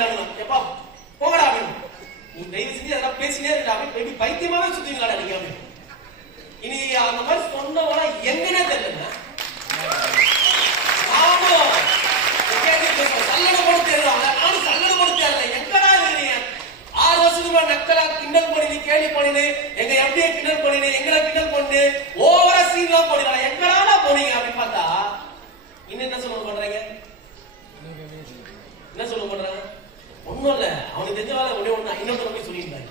மாட்டினாங்க. எப்பா போகடா அப்படின்னு. நீ தயவு செஞ்சு அதெல்லாம் பேசினே இருக்கா அப்படி பைத்தியமாவே சுத்துவீங்களா நீங்க அப்படின்னு. இனி அந்த மாதிரி சொன்னவனா எங்கன்னே தெரியல. ஆமா சல்லடை போட தேடுவாங்க. நானும் சல்லடை போட தேடல. எங்கடா இருக்கீங்க? 6 வருஷத்துக்கு நக்கலா கிண்டல் பண்ணி கேள்வி பண்ணினு எங்க எப்படியே கிண்டல் பண்ணினு எங்கடா கிண்டல் பண்ணு ஓவரா சீன்லாம் போடுறாங்க. எங்கடா போனீங்க அப்படின்னு பார்த்தா இன்னும் என்ன சொல்ல பண்றாங்க? என்ன சொல்ல பண்றாங்க? ஒண்ணும் இல்ல, அவனுக்கு தெரிஞ்ச வேலை ஒண்ணே ஒண்ணு இன்னொரு போய் சொல்லியிருந்தாங்க.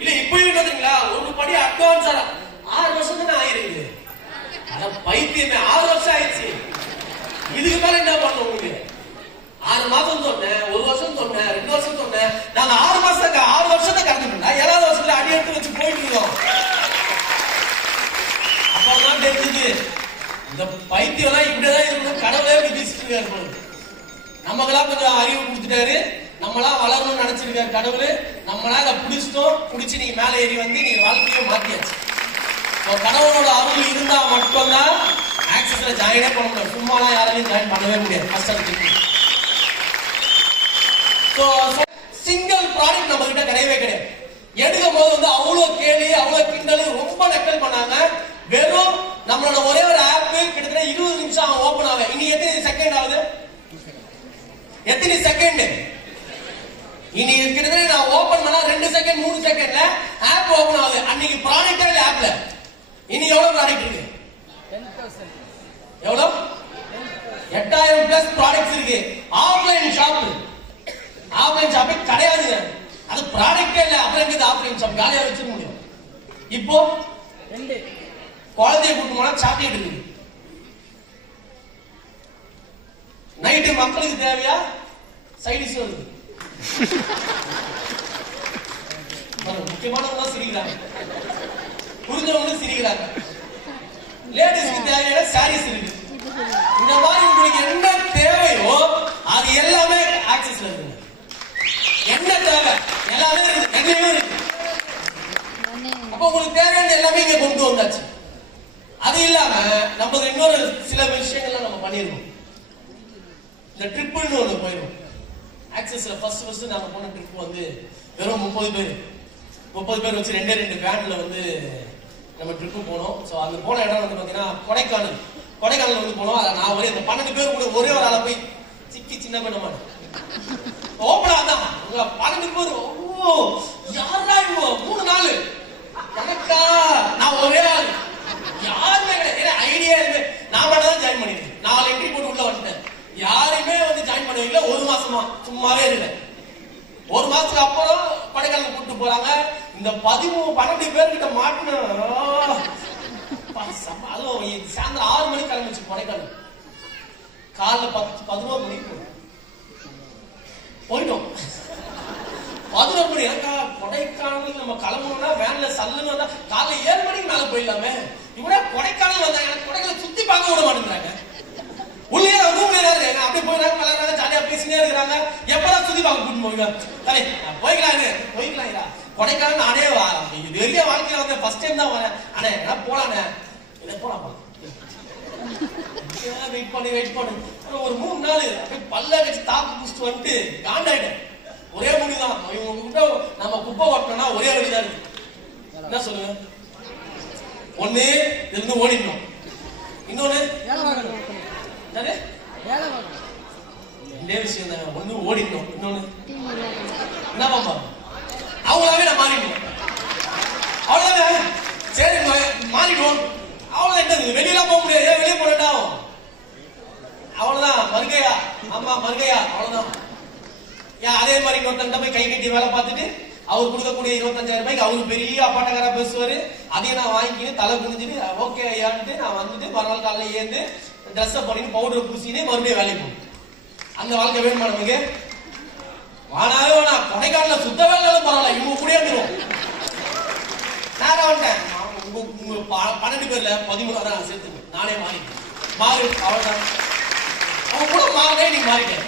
இல்ல இப்பயும் என்ன தெரியுங்களா, ஒரு படி அட்வான்ஸா 6 வருஷம் தானே ஆயிருக்கு. ஆனா பைத்தியமே 6 வருஷம் ஆயிடுச்சு. இதுக்கு மேல என்ன பண்ணணும்? உங்களுக்கு 6 மாசம் சொன்னேன், 1 வருஷம் சொன்னேன், 2 வருஷம் சொன்னேன். நாங்க 6 மாசம் 6 வருஷத்தை கடந்துட்டோம். 7வது வருஷத்துல அடி எடுத்து வச்சு போயிட்டு இருக்கோம். அப்பதான் தெரிஞ்சது இந்த பைத்தியம் இப்படிதான் இருக்கணும். கடவுளே விதிச்சுட்டு இருக்கணும். நமக்கெல்லாம் கொஞ்சம் அறிவு கொடுத்துட்டாரு. நம்மளாம் வளரணும்னு நினைச்சிருக்காரு கடவுள். நம்மளா அதை பிடிச்சிட்டோம். பிடிச்சி நீங்க மேல ஏறி வந்து நீங்க வாழ்க்கையை மாத்தியாச்சு. கடவுளோட அருள் இருந்தா மட்டும்தான் ஆக்சஸ்ல ஜாயினே பண்ண முடியும். சும்மாலாம் யாராலையும் ஜாயின் பண்ணவே முடியாது. கஷ்டத்துக்கு சிங்கிள் ப்ராடக்ட் நம்ம கிட்ட கிடையவே கிடையாது. எடுக்கும் போது வந்து அவ்வளவு கேள்வி அவ்வளவு கிண்டல் ரொம்ப நக்கல் பண்ணாங்க. வெறும் நம்மளோட ஒரே ஒரு ஆப் கிட்டத்தட்ட 20 நிமிஷம் ஓபன் ஆகும். இனி எத்தனை செகண்ட் ஆகுது? எத்தனை செகண்ட்? இனி கிட்டத்தட்ட நான் ஓபன் பண்ணா 2 செகண்ட் 3 செகண்ட்ல ஆப் ஓபன் ஆகுது. அன்னைக்கு ப்ராடக்டே இல்ல ஆப்ல. இனி எவ்வளவு ப்ராடக்ட் இருக்கு? 10,000. எவ்வளவு? 8000 பிளஸ் ப்ராடக்ட்ஸ் இருக்கு. ஆஃப்லைன் ஷாப் கிடையாது. அது ப்ராடக்டே இல்ல. அப்புறம் எங்க ஆஃப்லைன் ஷாப் காலியா வச்சிட முடியும்? இப்போ குழந்தைய கூட்டு போனா சாக்லேட் இருக்கு. நைட்டு மக்களுக்கு தேவையா சைடிஷ் இருக்கு. முக்கியமானவங்க சிரிக்கிறாங்க, புரிஞ்சவங்க சிரிக்கிறாங்க. லேடிஸ்க்கு தேவையான சாரீஸ் இருக்கு. இந்த மாதிரி உங்களுக்கு என்ன தேவையோ அது எல்லாமே ஆக்சஸ்ல இருக்கு. என்ன தேவை எல்லாமே இருக்கு. எல்லாமே இருக்கு. அப்ப உங்களுக்கு தேவையான எல்லாமே இங்க கொண்டு வந்தாச்சு. அது இல்லாம நம்ம இன்னொரு சில விஷயங்கள்லாம் நம்ம பண்ணிருக்கோம். இந்த ட்ரிப்புன்னு ஒண்ணு போயிடும். ஆக்சஸ்ல ஃபர்ஸ்ட் நாங்க போன ட்ரிப் வந்து வெறும் 30 பேர் வச்சு 2 வேன்ல வந்து நம்ம ட்ரிப்பு போனோம். ஸோ அந்த போன இடம் வந்து பாத்தீங்கன்னா கொடைக்கானல் வந்து போனோம். அதை நான் ஒரே இந்த 12 பேர் கூட ஒரே ஒரு ஆளை போய் சிக்கி சின்ன பண்ண ஓப்பனா தான் 12 பேர். ஓ யாரா இவோ 3 நாள் எனக்கா நான் ஒரே ஆள் யாருமே கிடையாது. ஐடியா இருக்கு. நான் மட்டும் தான் ஜாயின் பண்ணிருக்கேன். 4 என்ட்ரி போட்டு உள்ள வந்துட்டேன். யாருமே வந்து ஜாயின் பண்ணவே 1 மாசமா சும்மாவே இல்லை. 1 மாசத்துக்கு அப்புறம் கொடைக்கானல் கூப்பிட்டு போறாங்க. இந்த 12 பேர்கிட்ட மாட்டின அதுவும் சாயந்தரம் 6 மணிக்கு கிளம்பிச்சு கொடைக்கானல். காலைல 11 மணிக்கு போயிட்டோம். 11 மணி எனக்கா கொடைக்கானல் நம்ம கிளம்பணும்னா வேன்ல சல்லுன்னு வந்தா காலைல 7 மணிக்கு மேல போயிடலாமே. இவட கொடைக்கானல் வந்தாங்க. எனக்கு கொடைக்கானல் சுத்தி பார்க்க விட மாட்டேங்கிறாங்க. உள்ளே ரூம்ல இருக்காங்க. அப்படியே போயிடறாங்க, விளையாடுறாங்க, ஜாலியா பேசினே இருக்கிறாங்க. எப்பதான் சுத்தி பார்க்க கூட்டிட்டு போவீங்க? சரி போய்க்கலாம். கொடைக்கானல் நானே பெரிய வாழ்க்கையில வந்து ஃபர்ஸ்ட் டைம் தான் வரேன். அண்ணே என்ன போலாண்ணே? இல்லை போலாமா? வெயிட் பண்ணு. ஒரு 3 நாள் அப்படியே பல்ல கட்சி தாக்கு புடிச்சிட்டு வந்துட்டு காண்டாயிட்டேன். ஒரே முடிதான். இவங்க நம்ம குப்பை ஓட்டணும்னா ஒரே வழிதான் இருக்கு. என்ன சொல்லுங்க? ஒண்ணு இருந்து ஓடிடணும். இன்னொன்னு விஷயம் தான். ஒண்ணு ஓடிடணும். இன்னொன்னு என்ன பாப்பா அவங்களாவே நான் மாறிடுவோம். அவ்வளவுதான். சரி மாறிடுவோம். அவ்வளவுதான். என்ன வெளியெல்லாம் போக முடியாது. வெளியே போட்டா அவ்வளவுதான். மறுகையா ஆமா மறுகையா அவ்வளவுதான். ஏன் அதே மாதிரி இன்னொருத்தன் போய் கை கட்டி வேலை பார்த்துட்டு அவர் கொடுக்கக்கூடிய 25,000 ரூபாய்க்கு அவரு பெரிய அப்பாட்டக்காரா பேசுவாரு. அதையும் நான் வாங்கிக்கிட்டு தலை குனிஞ்சிட்டு ஓகே ஐயான்ட்டு நான் வந்துட்டு மறுநாள் காலையில ஏந்து ட்ரெஸ் பண்ணிட்டு பவுடர் பூசினே மறுபடியும் வேலைக்கு போகும். அந்த வாழ்க்கை வேணுமா நமக்கு? வானாவே வேணா. கொடைக்கானல சுத்த வேலையாலும் பரவாயில்ல. இவங்க கூட இருந்துருவோம். நான் வந்துட்டேன். 12 பேர்ல 13 தான் நான் சேர்த்துங்க. நானே மாறி அவ்வளவுதான். அவங்க கூட மாறே நீ மாறிட்டேன்.